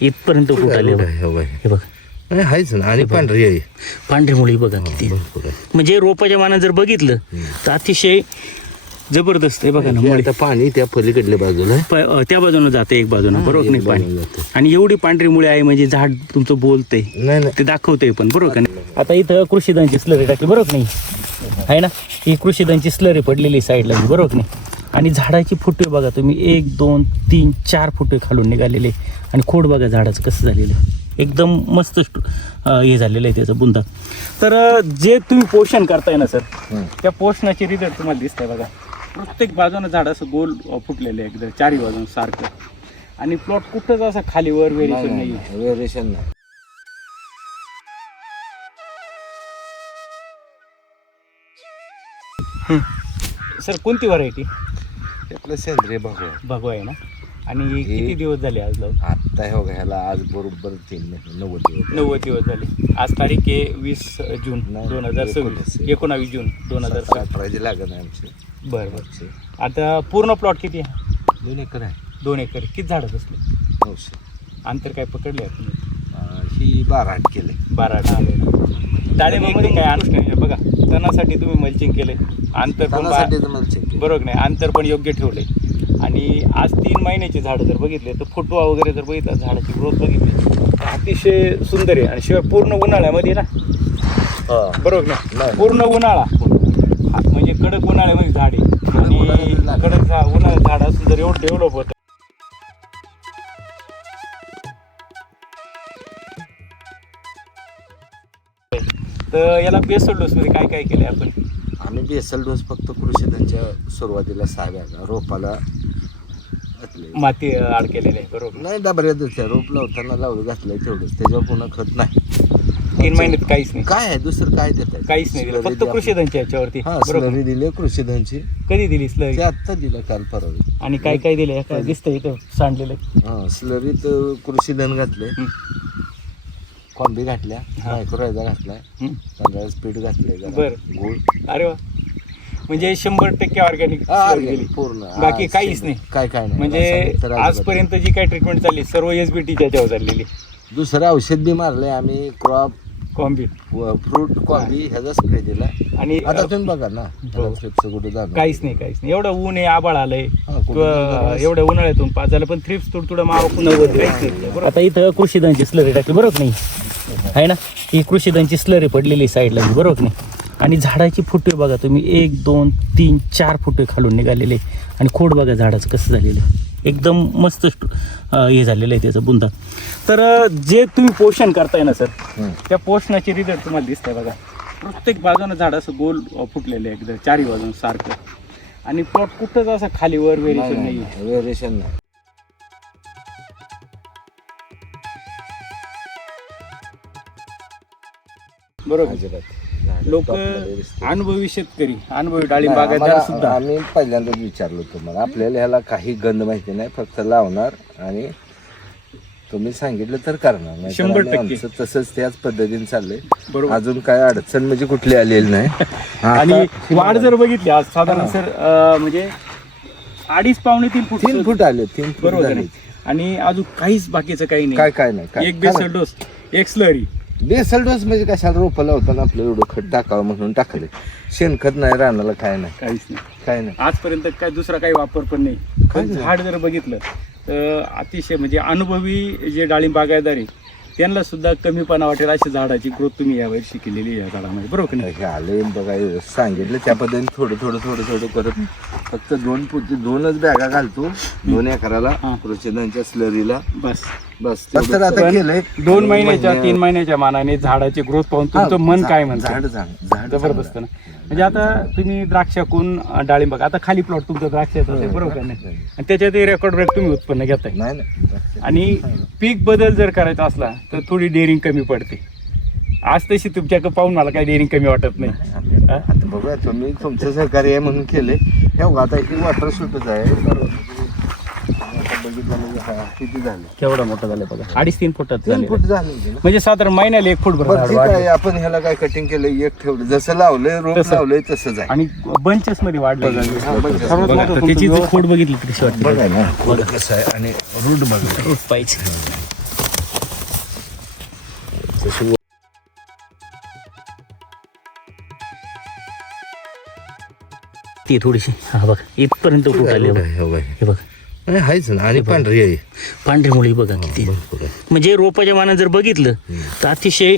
इथपर्यंत फूट आले हे बघ. आहेच ना. आणि पांढरी आहे, पांढरी मुळी बघा किती. म्हणजे रोपाच्या मानात जर बघितलं तर अतिशय जबरदस्त आहे बघा ना. मुळी आता पाणी त्या पलीकडल्या बाजूला त्या बाजूनं जाते एक बाजूनं, बरोबर नाही पाणी. आणि एवढी पांढरी मुळे आहे म्हणजे झाड तुमचं बोलतंय, नाही ते दाखवतंय पण, बरोबर का नाही. आता इथं कृषीधनची स्लरी टाकली, बरोबर नाही आहे ना. ही कृषीधनची स्लरी पडलेली साईडला, बरोबर नाही. आणि झाडाची फुटे बघा तुम्ही, 1 2 3 4 फुटे खालून निघालेले. आणि खोड बघा झाडाचं कसं झालेलं आहे, एकदम मस्त हे झालेलं आहे त्याचं बुंदा. तर जे तुम्ही पोषण करताय ना सर, त्या पोषणाचे रिझल्ट तुम्हाला दिसतंय बघा. प्रत्येक बाजूनं झाड असं गोल फुटलेलं आहे एकदम चारी बाजून सारखं. आणि प्लॉट कुठंच असं खालीवर व्हेरिएशन नाही, व्हेरिएशन नाही. सर कोणती व्हरायटी? त्यातलं सेंद्रिय भगवा आहे ना. आणि किती दिवस झाले आज लावून? आता हे बघा, ह्याला आज बरोबर 90 दिवस झाले. आज तारीख आहे 20 जून 2026, 19 जून 2027 लागत आहे आमचे. बरं. आता पूर्ण प्लॉट किती आहे? 2 एकर आहे. 2 एकर. किती झाडं बसले? 900. अंतर काय पकडले आपण? ही 12 8 केले. 12 आले. डाळिंबामध्ये काय अनुष्ठान बघा, तणासाठी तुम्ही मल्चिंग केले, अंतर पण बरोबर नाही, अंतर पण योग्य ठेवले. आणि आज 3 महिन्याचे झाडं जर बघितले तर फुटवा वगैरे जर बघितलं, झाडाची ग्रोथ बघितली तर अतिशय सुंदर आहे. आणि शिवाय पूर्ण उन्हाळ्यामध्ये ना, बरोबर नाही, पूर्ण उन्हाळा म्हणजे कडक उन्हाळ्यामध्ये झाड आहे. आणि कडक उन्हाळ्यात झाड असून जर एवढं डेव्हलप होतं. तर याला बेसल डोसमध्ये काय काय केलं आपण? आम्ही बेसल डोस फक्त कृषीधनच्या सुरुवातीला 6 बॅगा रोपाला माती आड केलेली आहे, बरोबर नाही. डबऱ्यातच रोप लावताना लावलं घातलंय तेवढंच, त्याच्यावर पुन्हा खत नाही. 3 महिन्यात काहीच नाही. काय आहे दुसरं काय देत आहे? काहीच नाही दिलं, फक्त कृषीधनच्या याच्यावरती. स्लरी दिली कृषीधनची. कधी दिली स्लरी? ते आत्ता दिलं, काल परवा. आणि काय काय दिलं काय दिसतंय इथं सांडलेलं? स्लरीत कृषीधन घातले, कॉम्बी घातल्या, मायक्रोरायझा घातलाय, तांदळाचं पीठ घातलंय, बरं गुळ. अरे वा. म्हणजे 100% ऑर्गॅनिक पूर्ण, बाकी काहीच नाही. काय नाही. म्हणजे आजपर्यंत जी काय ट्रीटमेंट चालली सर्व SBTच्या याच्यावर चाललेली. दुसरं औषध बी मारलंय आम्ही, क्रॉप कॉम्बी, फ्रूट कॉम्बी ह्याचा स्प्रे दिला. आणि आता तुम्ही बघा ना, कुठे जाणार? काहीच नाही. एवढं ऊन आहे, आबाळ आलंय, एवढ्या उन्हाळ्यातून पाच झालं, पण थ्रिप्स तुडतुडा मावा पुन्हा. आता इथं कृषीधनची स्लरी टाकली, बरोबर नाही आहे ना. ही कृषीधनची स्लरी पडलेली साईडला, बरोबर नाही. आणि झाडाची फुटे बघा तुम्ही, 1 2 3 4 फुटे खालून निघालेले. आणि खोड बघा झाडाचं कसं झालेलं आहे, एकदम मस्त हे झालेलं आहे त्याचं बुंदा. तर जे तुम्ही पोषण करताय ना सर, त्या पोषणाचे रिझल्ट तुम्हाला दिसतंय बघा. प्रत्येक बाजूनं झाड असं गोल फुटलेलं आहे एकदम चारी बाजून सारखं. आणि प्लॉट कुठंच असं खालीवर व्हेरिएशन नाही, व्हेरिएशन नाही. बरोबर. लोक अनुभवी शेतकरी, अनुभवी डाळिंब बागायतदार सुद्धा. आम्ही पहिल्यांदाच विचारलो तुम्हाला, आपल्याला ह्याला काही गंध माहिती नाही, फक्त लावणार आणि तुम्ही सांगितलं तर करणार. 100% तसंच त्याच पद्धतीने चाललंय. बरोबर. अजून काय अडचण म्हणजे कुठली आलेली नाही. आणि वाढ जर बघितली आज साधारण सर म्हणजे 2.5 पावणे 3 फूट 3 फूट आले, 3 फूट बरोबर. झाले. आणि अजून काहीच बाकीचं काही नाही. काय नाही. एक बेसल डोस, एक स्लरी. बेसल डोस म्हणजे कशाला रोपं लावताना आपलं एवढं खत टाकावं म्हणून टाकले. शेणखत नाही, रानाला काय नाही, काहीच नाही. आजपर्यंत काय दुसरा काही वापर पण नाही. पण झाड जर बघितलं तर अतिशय म्हणजे अनुभवी जे डाळिंब बागायतदार आहे त्यांना सुद्धा कमीपणा वाटेल अशी झाडाची ग्रोथ तुम्ही यावर्षी केलेली या झाडामध्ये, बरोबर नाही? हे आले बघा, सांगितलं त्या पद्धतीने थोडं करत फक्त 2 बॅगा घालतो 2 एकराला कृषीधनच्या स्लरीला. बस तर आता केलंय. 2 महिन्याच्या 3 महिन्याच्या मानाने झाडाची ग्रोथ पाहून तुमचं मन काय म्हणतं? झाड जबरदस्त ना. म्हणजे आता तुम्ही द्राक्षाकून डाळिंब, आता खाली प्लॉट तुमचं द्राक्षाचं आहे, बरोबर नाही? आणि त्याच्यात रेकॉर्ड ब्रेक तुम्ही उत्पन्न घेताय. आणि पीक बदल जर करायचा असला तर थोडी डेअरिंग कमी पडते. आज तशी तुमच्याकडे पाहून मला काही डेअरिंग कमी वाटत नाही. आता बघूया, तुम्ही तुमचं सहकार्य आहे म्हणून केले. हे आता ही वॉटर शूटच आहे. किती झालं, केवढा मोठा झालं बघा, 2.5-3 फुटात 3 फूट झालं. म्हणजे साधारण महिन्याला 1 फूट भर. आपण ह्याला काय कटिंग केलं, एक ठेवलं, जसं लावलंय रोप लावलंय तसंच आहे. आणि बंचेस मध्ये वाढलं. त्याची खोड बघितली कशी वाटते बघा ना, खोड कसं आहे आणि रूट बघा. पाहिजे. लागते थोडीशी. हा बघ इथपर्यंत फूट आले बघ. हो बाई. हे बघ आहेच ना. आणि पांढरी आहे. पांढरी मुळी बघा किती. भरपूर आहे. म्हणजे रोपाच्या मानात जर बघितलं तर अतिशय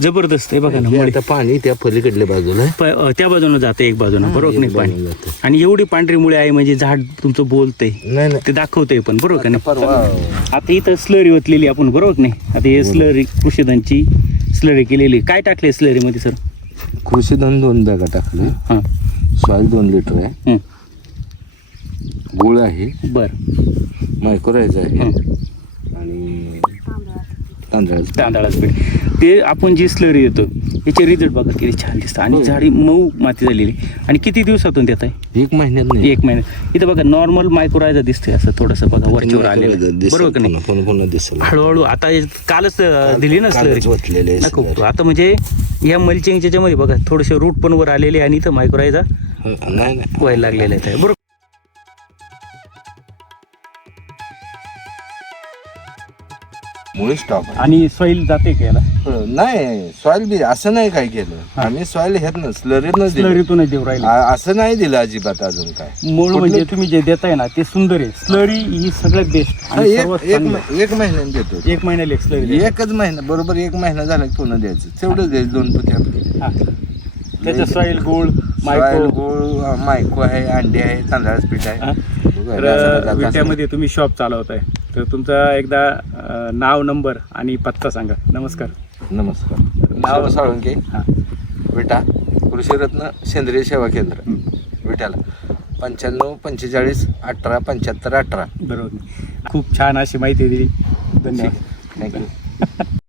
जबरदस्त आहे बघा ना. हे मुळी आता पाणी त्या पलीकडल्या बाजूला आहे. त्या बाजूनं जाते एक बाजूनं बरोबर नाही पाणी. जातं. आणि एवढी पांढरी मुळे आहे म्हणजे झाड तुमचं बोलतंय नाही नाही ते दाखवतंय पण बरोबर का नाही. परवा आता इथं स्लरी ओतलेली आपण बरोबर नाही. आता हे स्लरी कृषीधनची स्लरी केलेली. काय टाकले स्लरीमध्ये सर? कृषीधन 2 बॅगा टाकले. हां सॉईल 2 लिटर आहे. गुळ आहे. बरं मायक्रोरायझ आहे. आणि तांदळाचं पीठ. ते आपण जी स्लरी देतो याचे रिझल्ट बघा किती छान दिसतं. आणि झाडी मऊ माती झालेली. आणि किती दिवसातून देत आहे? 1 महिन्यात नाही. 1 महिन्यात. इथं बघा नॉर्मल मायक्रोरायझा दिसतोय असं थोडंसं बघा वरच्यावर आलेलं बरोबर का नाही. पुन्हा दिसेल. हळूहळू आता कालच दिली ना स्लरी वतलेले नको. आता म्हणजे या मल्चिंगच्या ह्याच्यामध्ये बघा थोडेसे रूट पण वर आलेले आणि इथं मायक्रोरायझा नाही नाही व्हायला लागलेले आहेत बरोबर. मुळे स्टॉप आहे. आणि सॉईल जाते का याला? नाही सॉईल बी असं नाही काय केलं आम्ही. सॉईल ह्यात ना स्लरीतच दिलं. स्लरीतूनच देऊ राहिले. असं नाही दिलं अजिबात अजून काय. मूळ म्हणजे तुम्ही जे देताय ना ते सुंदर आहे. स्लरी ही सगळ्यात बेस्ट आणि सर्वात चांगलं. एक महिन्याने देतो. 1 महिन्याला एक स्लरी. एकच महिना बरोबर 1 महिना झाला की पुन्हा द्यायचं. तेवढंच द्यायचं 2 पोते आपले. त्याचं सॉईल गोळ सॉईल गुळ मायको आहे. अंडे आहे. तांदळाचं पीठ आहे. तर विट्यामध्ये तुम्ही शॉप चालवताय तर तुमचा एकदा नाव नंबर आणि पत्ता सांगा. नमस्कार. नमस्कार. नाव साळुंके. विटा कृषीरत्न सेंद्रिय सेवा केंद्र विट्याला. 95 45 18 75 18. बरोबर. खूप छान अशी माहिती दिली. धन्यवाद. थँक्यू.